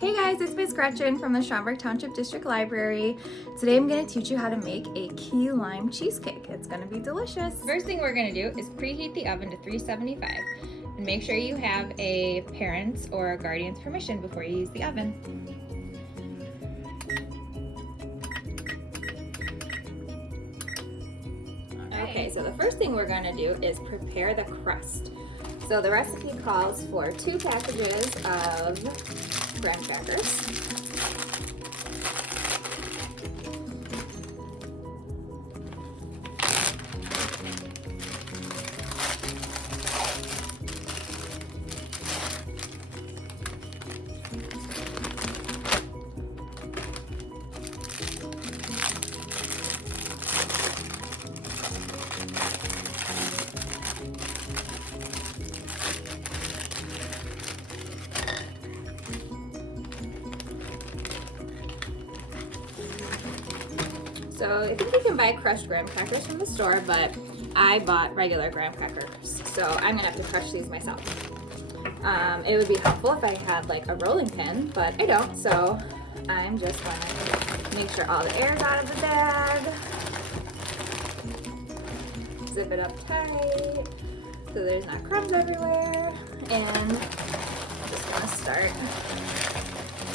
Hey guys, it's Miss Gretchen from the Schaumburg Township District Library. Today I'm going to teach you how to make a key lime cheesecake. It's going to be delicious. First thing we're going to do is preheat the oven to 375 and make sure you have a parent's or a guardian's permission before you use the oven. Okay, so the first thing we're going to do is prepare the crust. So the recipe calls for 2 packages of graham crackers. So I think you can buy crushed graham crackers from the store, but I bought regular graham crackers. So I'm gonna have to crush these myself. It would be helpful if I had like a rolling pin, but I don't, so I'm just gonna make sure all the air is out of the bag. Zip it up tight so there's not crumbs everywhere. And I'm just gonna start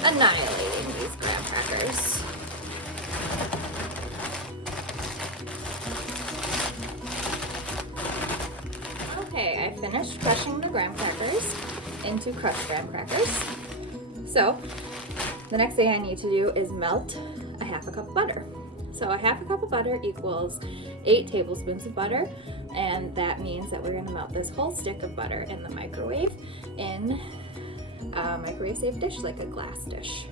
annihilating these graham crackers. Okay, I finished crushing the graham crackers into crushed graham crackers. So the next thing I need to do is melt a half a cup of butter. So a half a cup of butter equals 8 tablespoons of butter, and that means that we're going to melt this whole stick of butter in the microwave in a microwave safe dish, like a glass dish.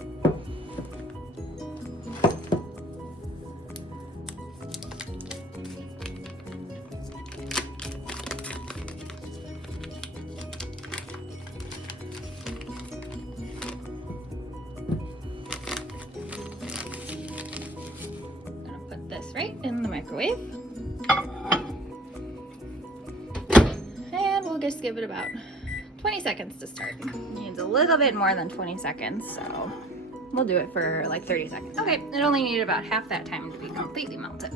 Right in the microwave, and we'll just give it about 20 seconds to start. It needs a little bit more than 20 seconds, so we'll do it for like 30 seconds. Okay, it only needed about half that time to be completely melted.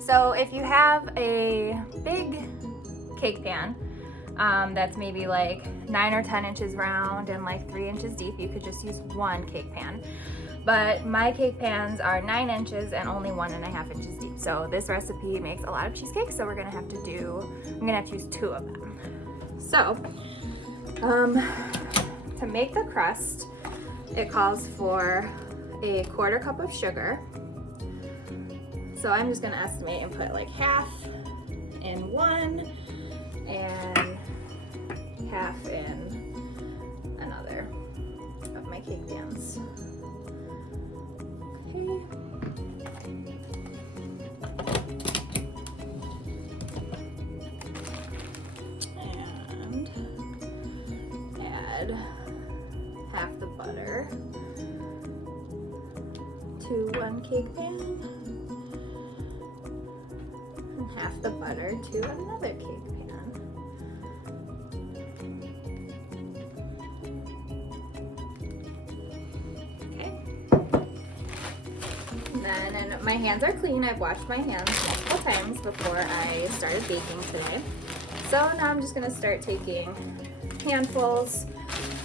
So if you have a big cake pan that's maybe like 9 or 10 inches round and like 3 inches deep, you could just use one cake pan. But my cake pans are 9 inches and only 1.5 inches deep. So this recipe makes a lot of cheesecake, so I'm gonna have to use 2 of them. So, to make the crust, it calls for a 1/4 cup of sugar. So I'm just gonna estimate and put like half in one and half in another of my cake pans. And add half the butter to one cake pan and half the butter to another cake pan. And my hands are clean. I've washed my hands multiple times before I started baking today. So now I'm just gonna start taking handfuls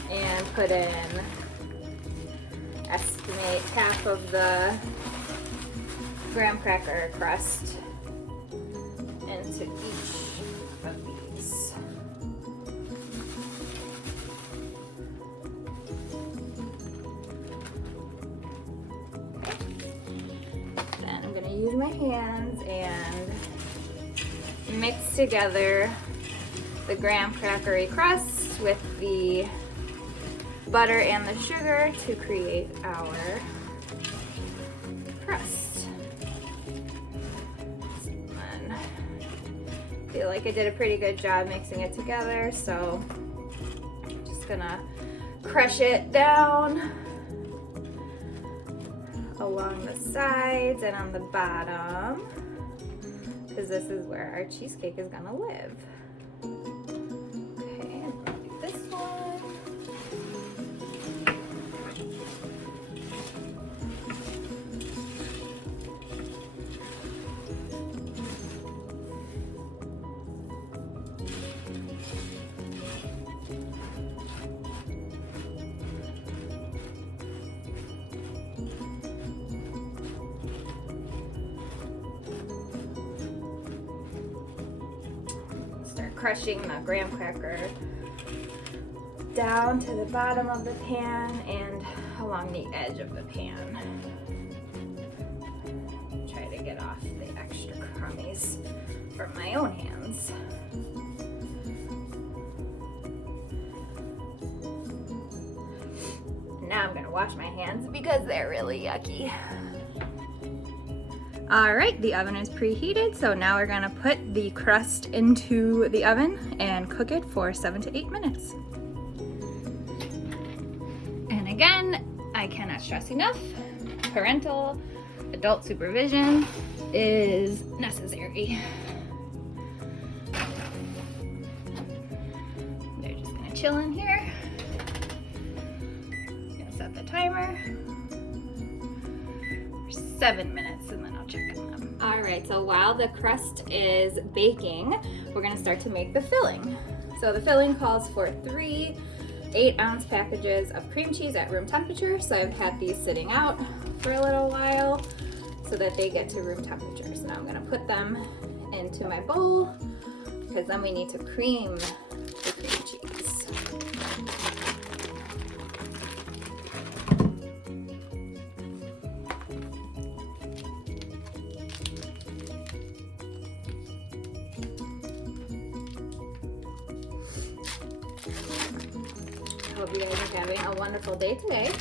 and put in, estimate half of the graham cracker crust into each of these. Use my hands and mix together the graham crackery crust with the butter and the sugar to create our crust. And I feel like I did a pretty good job mixing it together, so I'm just gonna crush it down along the sides and on the bottom, because this is where our cheesecake is gonna live. Okay, and this one. crushing the graham cracker down to the bottom of the pan and along the edge of the pan. Try to get off the extra crummies from my own hands. Now I'm gonna wash my hands because they're really yucky. All right, the oven is preheated, so now we're gonna put the crust into the oven and cook it for 7 to 8 minutes. And again, I cannot stress enough, parental adult supervision is necessary. They're just gonna chill in here. I'm gonna set the timer for 7 minutes and then I'll check on them. All right, so while the crust is baking, we're gonna start to make the filling. So the filling calls for 3 8-ounce packages of cream cheese at room temperature. So I've had these sitting out for a little while so that they get to room temperature. So now I'm gonna put them into my bowl because then we need to cream the cream cheese. I hope you guys are having a wonderful day today.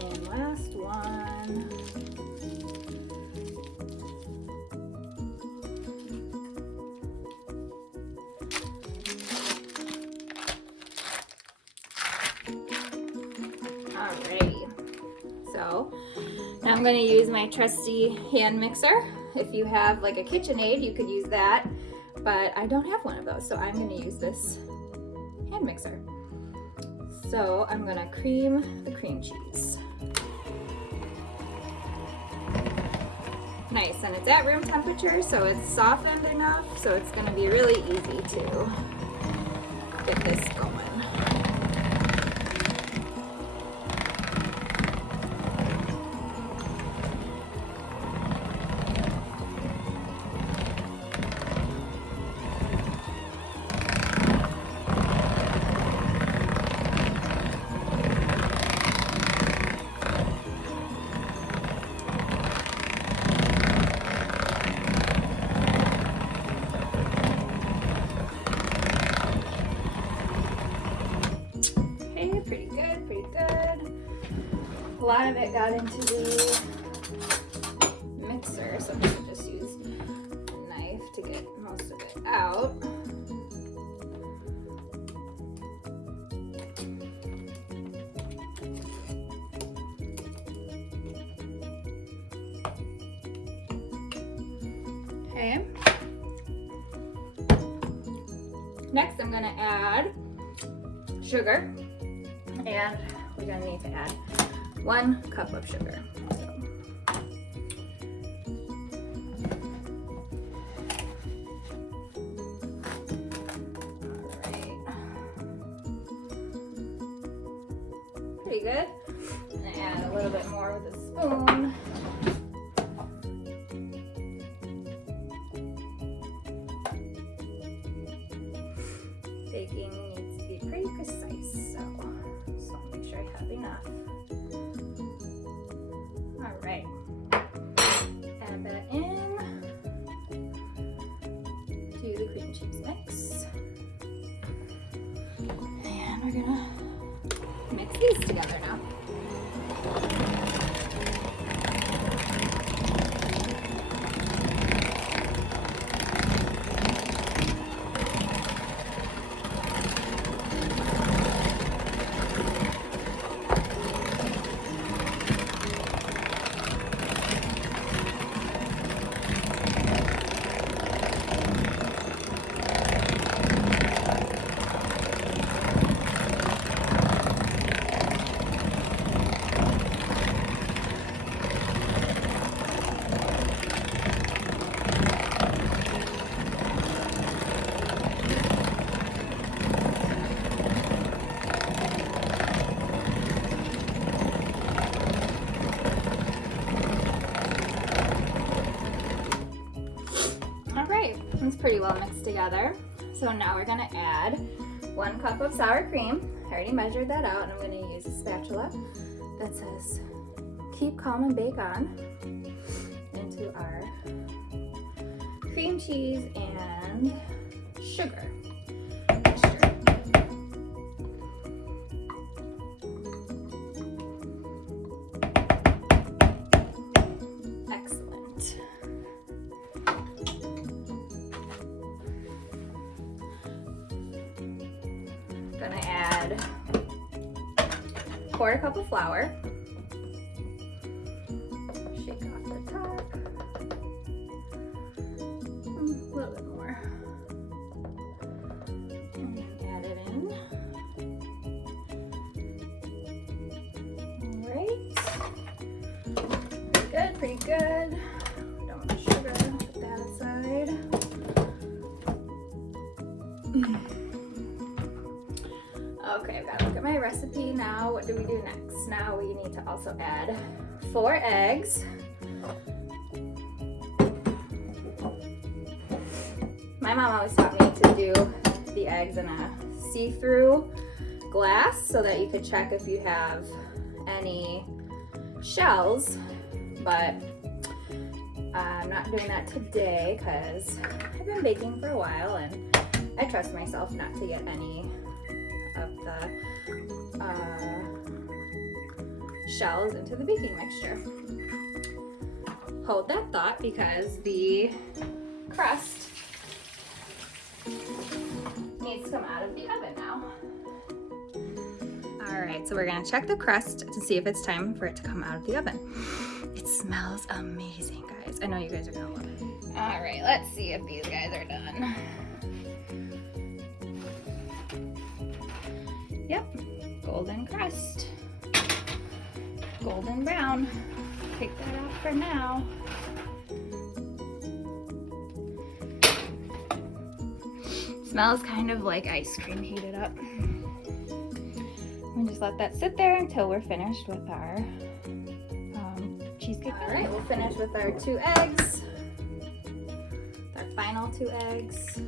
And last one. Alrighty. So now I'm going to use my trusty hand mixer. If you have like a KitchenAid, you could use that, but I don't have one of those, so I'm going to use this hand mixer. So I'm going to cream the cream cheese. Nice, and it's at room temperature, so it's softened enough, so it's going to be really easy to get this going. Pretty good, pretty good. A lot of it got into the mixer, so I'm going to just use a knife to get most of it out. Okay. Next, I'm going to add sugar. And we're gonna need to add 1 cup of sugar. Alright. Pretty good. I'm gonna add a little bit more with a spoon. Baking needs to be pretty precise, so make sure I have enough. All right, add that in to the cream cheese mix, and we're gonna mix these together now. one's pretty well mixed together. So now we're gonna add 1 cup of sour cream. I already measured that out, and I'm gonna use a spatula that says keep calm and bake on into our cream cheese and sugar mixture. Excellent. Gonna add 1/4 cup of flour. Shake off the top. A little bit more. And then add it in. All right. Good, pretty good. Don't want the sugar. Put that aside. Okay, I've got to look at my recipe now. What do we do next? Now we need to also add 4 eggs. My mom always taught me to do the eggs in a see-through glass so that you could check if you have any shells, but I'm not doing that today because I've been baking for a while and I trust myself not to get any of the shells into the baking mixture. Hold that thought because the crust needs to come out of the oven now. All right, so we're gonna check the crust to see if it's time for it to come out of the oven. It smells amazing, guys. I know you guys are gonna love it. All right, let's see if these guys are done. Yep, golden crust, golden brown. Take that off for now. Smells kind of like ice cream heated up. We'll just let that sit there until we're finished with our cheesecake. All right, we'll finish with our 2 eggs. Our final 2 eggs.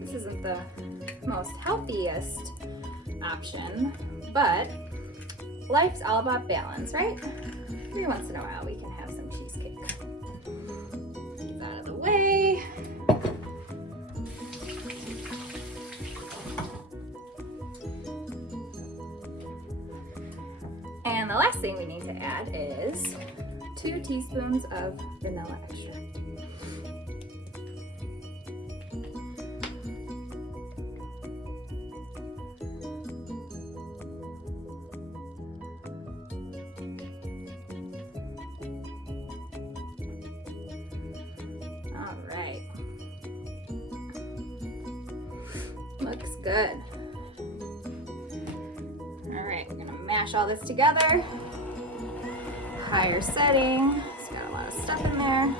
This isn't the most healthiest option, but life's all about balance, right? Every once in a while we can have some cheesecake. These out of the way. And the last thing we need to add is 2 teaspoons of vanilla extract. Looks good. All right, we're gonna mash all this together. Higher setting. It's got a lot of stuff in there.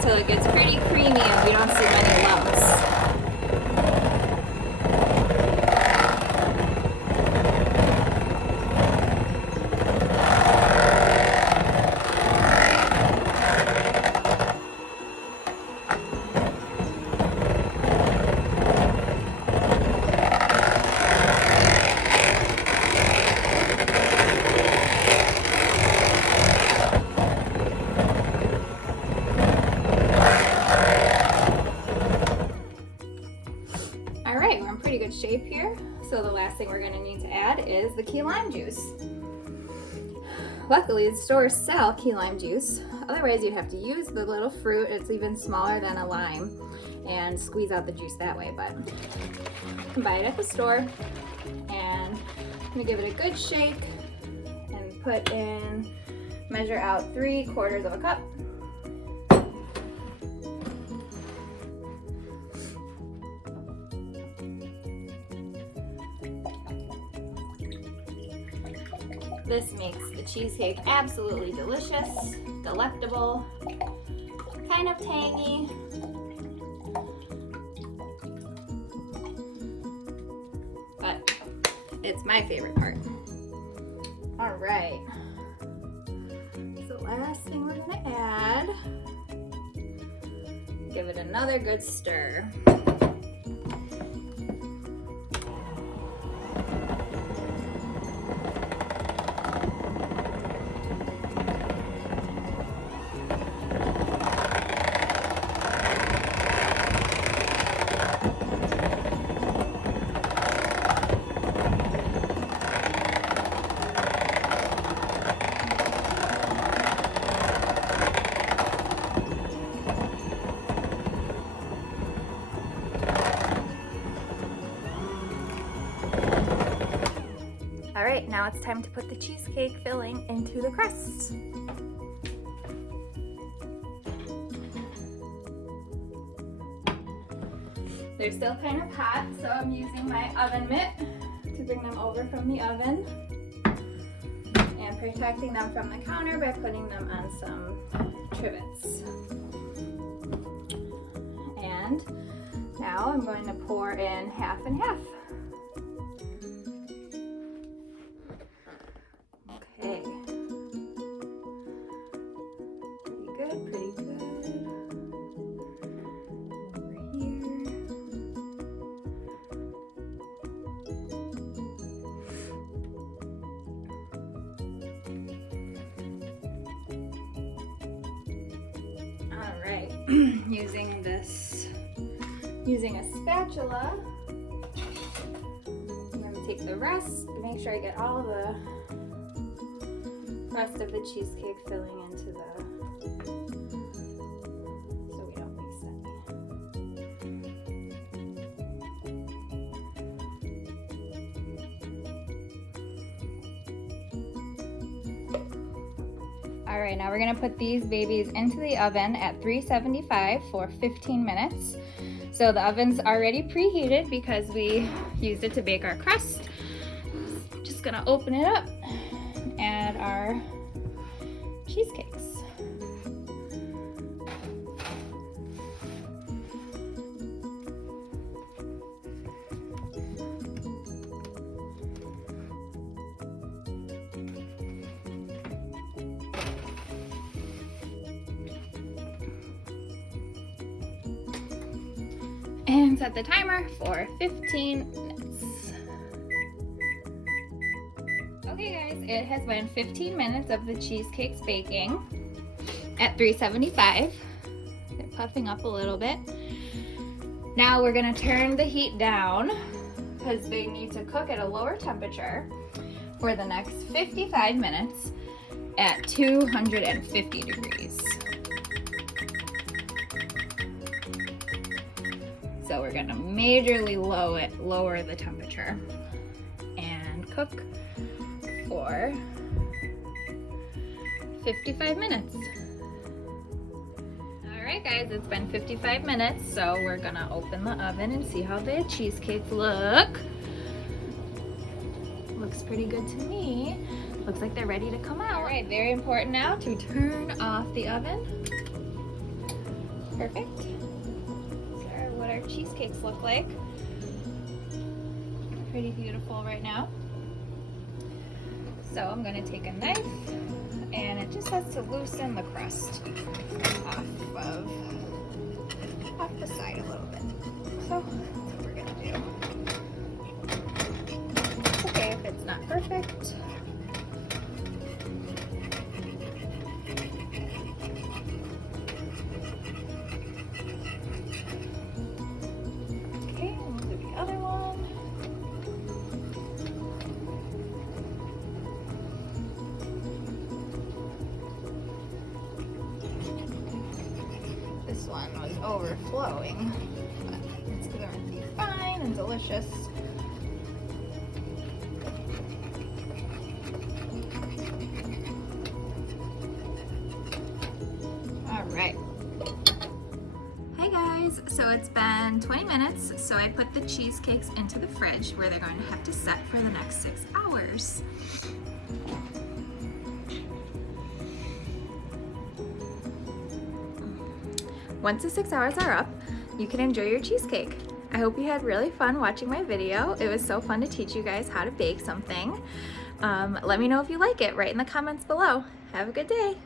Till it gets pretty creamy and we don't see any lumps. Good shape here. So the last thing we're going to need to add is the key lime juice. Luckily the stores sell key lime juice, otherwise you'd have to use the little fruit. It's even smaller than a lime and squeeze out the juice that way, but you can buy it at the store. And I'm going to give it a good shake and put in Measure out 3/4 of a cup. This makes the cheesecake absolutely delicious, delectable, kind of tangy. But it's my favorite part. All right. So last thing we're gonna add, give it another good stir. All right, now it's time to put the cheesecake filling into the crust. They're still kind of hot, so I'm using my oven mitt to bring them over from the oven and protecting them from the counter by putting them on some trivets. And now I'm going to pour in half and half. Okay. Pretty good. Over here. All right, using a spatula, I'm going to take the rest, make sure I get all the rest of the cheesecake filling into the, so we don't waste any. All right, now we're gonna put these babies into the oven at 375 for 15 minutes. So the oven's already preheated because we used it to bake our crust. Just gonna open it up and add our cheesecakes. And set the timer for 15 minutes. Okay guys, it has been 15 minutes of the cheesecakes baking at 375. They're puffing up a little bit. Now we're gonna turn the heat down because they need to cook at a lower temperature for the next 55 minutes at 250 degrees. So we're gonna majorly lower the temperature and cook for 55 minutes. All right guys, it's been 55 minutes, so we're gonna open the oven and see how the cheesecakes look. Looks pretty good to me. Looks like they're ready to come out. All right, very important now to turn off the oven. Perfect. What our cheesecakes look like. Pretty beautiful right now. So I'm going to take a knife and it just has to loosen the crust off the side a little bit. So that's what we're going to do. It's okay if it's not perfect. This one was overflowing, but it's going to be fine and delicious. guys, so it's been 20 minutes, so I put the cheesecakes into the fridge where they're going to have to set for the next 6 hours. Once the 6 hours are up, you can enjoy your cheesecake. I hope you had really fun watching my video. It was so fun to teach you guys how to bake something. Let me know if you like it right in the comments below. Have a good day.